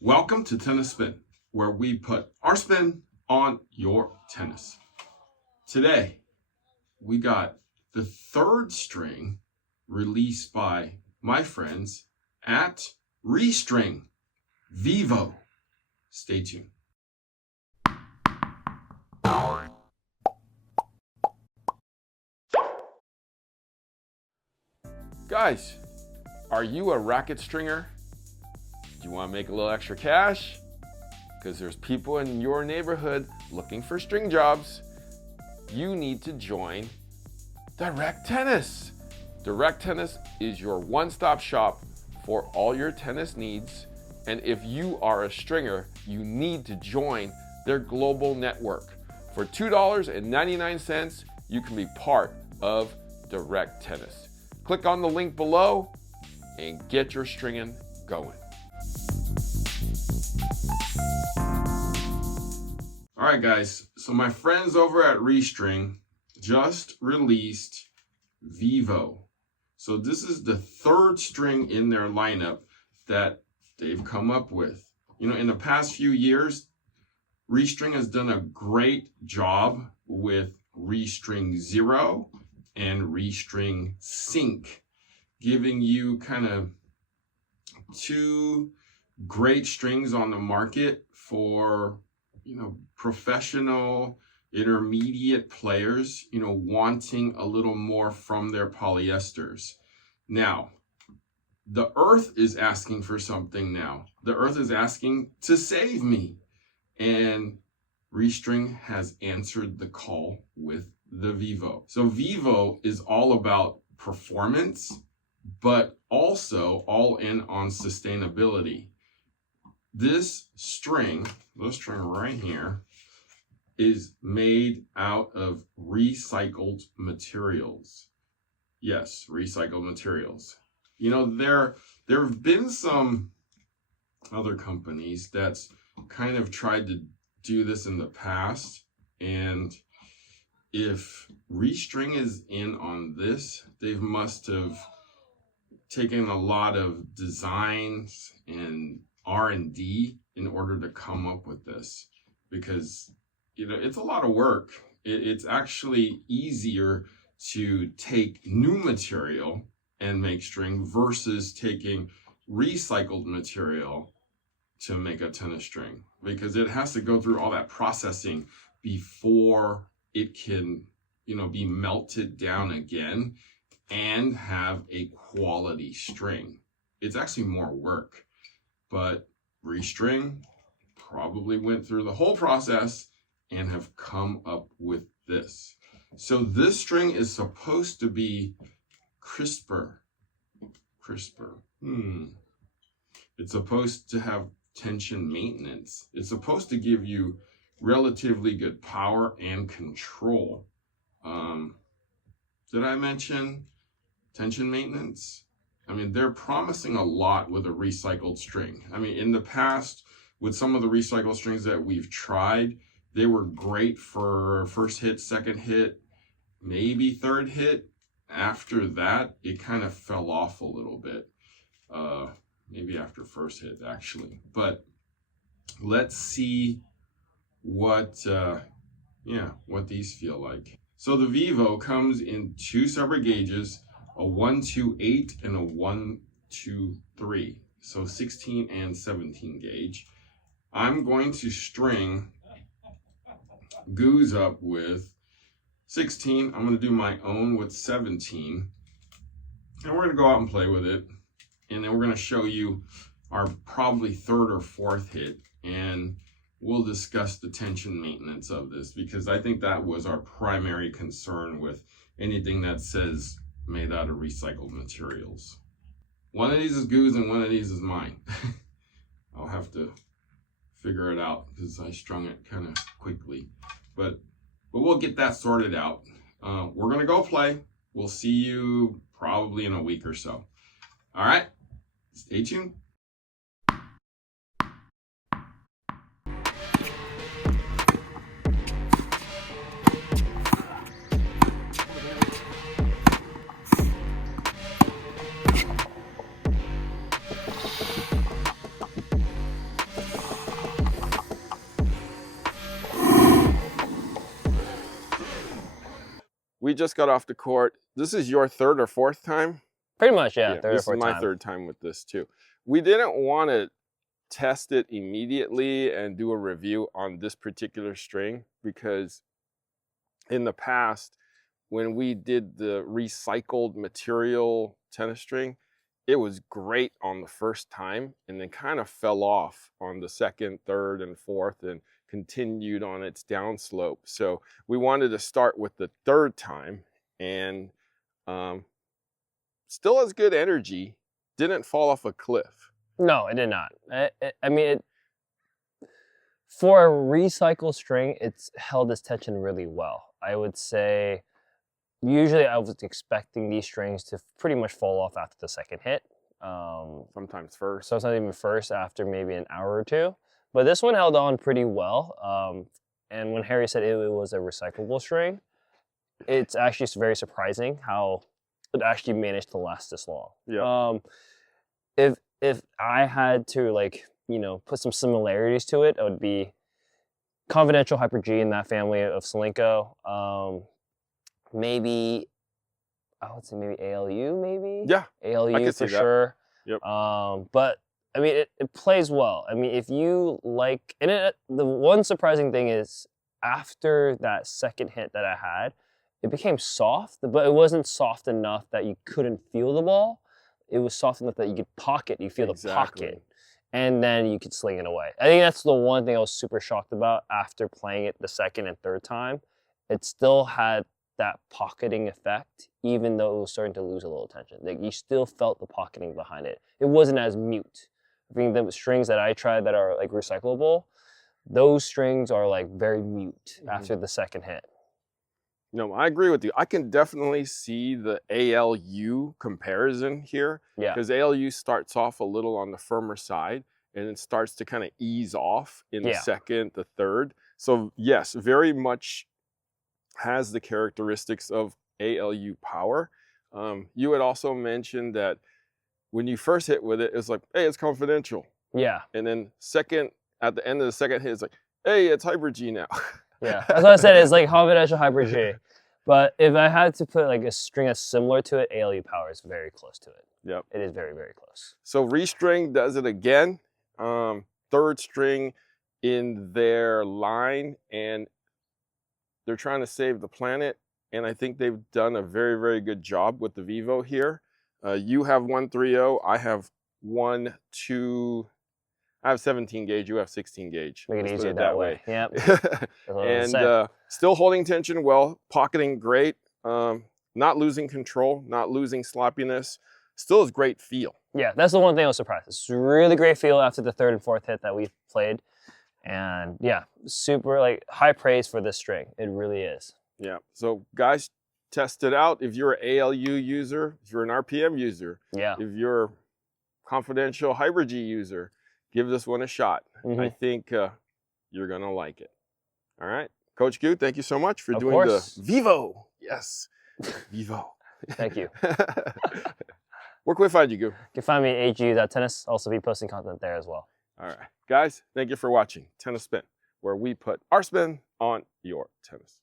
Welcome to Tennis Spin, where we put our spin on your tennis. Today, we got the third string released by my friends at Restring, Vivo. Stay tuned. Guys, are you a racket stringer? Do you want to make a little extra cash? Because there's people in your neighborhood looking for string jobs. You need to join Direct Tennis. Direct Tennis is your one-stop shop for all your tennis needs. And if you are a stringer, you need to join their global network. For $2.99, you can be part of Direct Tennis. Click on the link below and get your stringing going. All right, guys, so my friends over at Restring just released Vivo. So this is the third string in their lineup that they've come up with. You know, in the past few years, Restring has done a great job with Restring Zero and Restring Sync, giving you kind of two great strings on the market for, professional, intermediate players, wanting a little more from their polyesters. Now, the earth is asking for something now. The earth is asking to save me. And Restring has answered the call with the Vivo. So Vivo is all about performance, but also all in on sustainability. This string right here, is made out of recycled materials. Yes, recycled materials. There have been some other companies that's kind of tried to do this in the past, and if Restring is in on this, they must have taken a lot of designs and R&D in order to come up with this, because it's a lot of work. It's actually easier to take new material and make string versus taking recycled material to make a tennis string, because it has to go through all that processing before it can, be melted down again and have a quality string. It's actually more work, but Restring probably went through the whole process and have come up with this. So this string is supposed to be crisper. It's supposed to have tension maintenance. It's supposed to give you relatively good power and control. Did I mention tension maintenance? They're promising a lot with a recycled string. In the past, with some of the recycled strings that we've tried, they were great for first hit, second hit, maybe third hit. After that, it kind of fell off a little bit. Maybe after first hit, actually. But let's see what these feel like. So the Vivo comes in two separate gauges, a 128 and a 123. So 16 and 17 gauge. I'm going to string Goose up with 16. I'm going to do my own with 17. And we're going to go out and play with it. And then we're going to show you our probably third or fourth hit. And we'll discuss the tension maintenance of this, because I think that was our primary concern with anything that says made out of recycled materials. One of these is Goose and one of these is mine. I'll have to figure it out because I strung it kind of quickly. But we'll get that sorted out. We're going to go play. We'll see you probably in a week or so. All right, stay tuned. we just got off the court. This is your third or fourth time? Pretty much, yeah. Third or this fourth is my time. third time with this too. We didn't want to test it immediately and do a review on this particular string because in the past, when we did the recycled material tennis string, it was great on the first time and then kind of fell off on the second, third, and fourth and continued on its downslope. So we wanted to start with the third time and still has good energy, didn't fall off a cliff. No, it did not. I mean, for a recycled string, it's held its tension really well. I would say, usually I was expecting these strings to pretty much fall off after the second hit. Sometimes first. Sometimes even first after maybe an hour or two. But this one held on pretty well. And when Harry said it was a recyclable string, it's actually very surprising how it actually managed to last this long. Yeah. If I had to, like, you know, put some similarities to it, it would be Confidential Hyper G in that family of Solinco. Maybe, I would say maybe ALU, maybe? Yeah, ALU for sure. Yep. But, I mean, it plays well. I mean, if you like, and the one surprising thing is, after that second hit that I had, it became soft, but it wasn't soft enough that you couldn't feel the ball. It was soft enough that you could pocket, you feel the pocket, and then you could sling it away. I think that's the one thing I was super shocked about after playing it the second and third time. It still had that pocketing effect, even though it was starting to lose a little tension. Like, you still felt the pocketing behind it. It wasn't as mute. I think the strings that I tried that are like recyclable, those strings are like very mute after the second hit. No, I agree with you. I can definitely see the ALU comparison here. Yeah. Because ALU starts off a little on the firmer side and it starts to kind of ease off in the second, the third. So yes, very much has the characteristics of ALU power. You had also mentioned that when you first hit with it, it's like, hey, it's confidential. Yeah. And then at the end of the second hit, it's like, hey, it's Hyper G now. Yeah, that's what I said. It's like Confidential Hyper G. But if I had to put like a string that's similar to it, ALU power is very close to it. Yep. It is very, very close. So Restring does it again. Third string in their line, and they're trying to save the planet. And I think they've done a very, very good job with the Vivo here. You have 130. I have 17 gauge, you have 16 gauge. Make it easier that way. Yep. And still holding tension well, pocketing great, not losing control, not losing sloppiness, still has great feel. Yeah, that's the one thing I was surprised. It's really great feel after the third and fourth hit that we played. And yeah, super like high praise for this string. It really is. Yeah, so guys, test it out. If you're an ALU user, if you're an RPM user, if you're a Confidential Hyper G user, give this one a shot. I think you're going to like it. All right. Coach Gu, thank you so much for doing the Vivo. Yes. Vivo. Thank you. Where can we find you, Gu? You can find me at hu.tennis. Also be posting content there as well. All right. Guys, thank you for watching Tennis Spin, where we put our spin on your tennis.